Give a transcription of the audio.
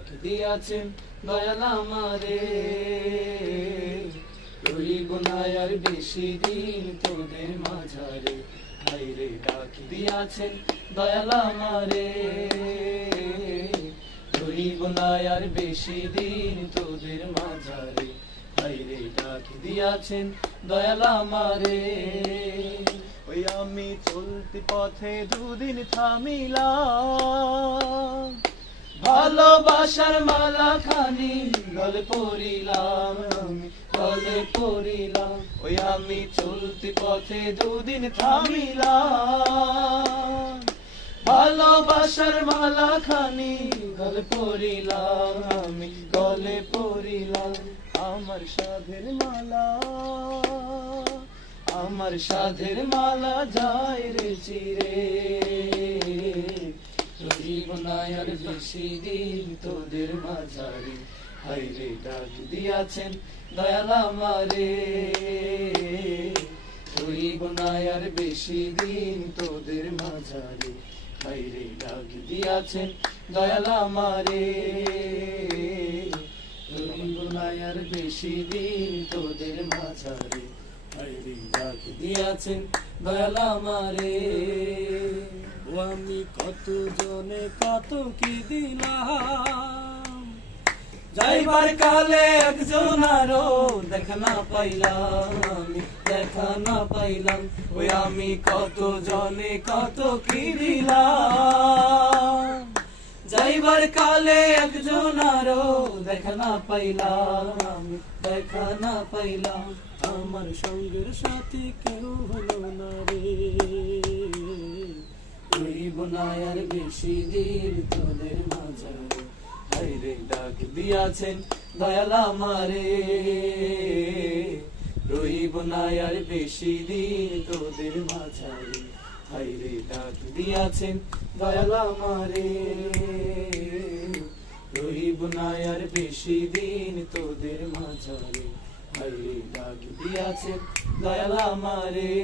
ডাক দিয়াছেন দয়াল আমারে। রইব না আর বেশি দিন তোদের মাঝারে, হায়রে ডাক দিয়াছেন দয়াল আমারে। রইব না আর বেশি দিন তোদের মাঝারে, হায়রে ডাক দিয়াছেন দয়াল আমারে। ওই আমি চলতি পথে দুদিন থামিলাম, ভালোবাসার মালা খানি গলে পড়িলাম, আমি গলে পড়িলাম। ওই আমি চলতি পথে দুদিন থামিলাম, ভালোবাসার মালা খানি গলে পড়িলাম, আমি গলে পড়িলাম। আমার সাধের মালা, আমার সাধের মালা যায় রে চিরে। রইব না আর বেশি দিন তোদের মাঝারে, হায়রে ডাক দিয়াছেন দয়াল আমারে। রইব না আর বেশি দিন তোদের মাঝারে, হায়রে ডাক দিয়াছেন দয়াল আমারে। রইব না আর বেশি দিন তোদের মাঝারে, হায়রে ডাক দিয়াছেন দয়াল আমারে। ও আমি কত জনে কত কি দিলাম, যাইবার কালে একজন আরো দেখা না পাইলাম, আমি দেখা না পাইলাম। ওই আমি কত জনে কত কি দিলাম, যাইবার কালে একজন আরো দেখা না পাইলাম, আমি দেখা না পাইলাম। আমার সঙ্গের সাথী কেউ হলো না রে। রইব না আর বেশি দিন তোদের মাঝারে, হায়রে ডাক দিয়াছেন দয়াল আমারে। রইব না আর বেশি দিন তোদের মাঝারে, হায়রে ডাক দিয়াছেন দয়াল আমারে। রইব না আর বেশি দিন তোদের মাঝারে, হায়রে ডাক দিয়াছেন দয়াল আমারে।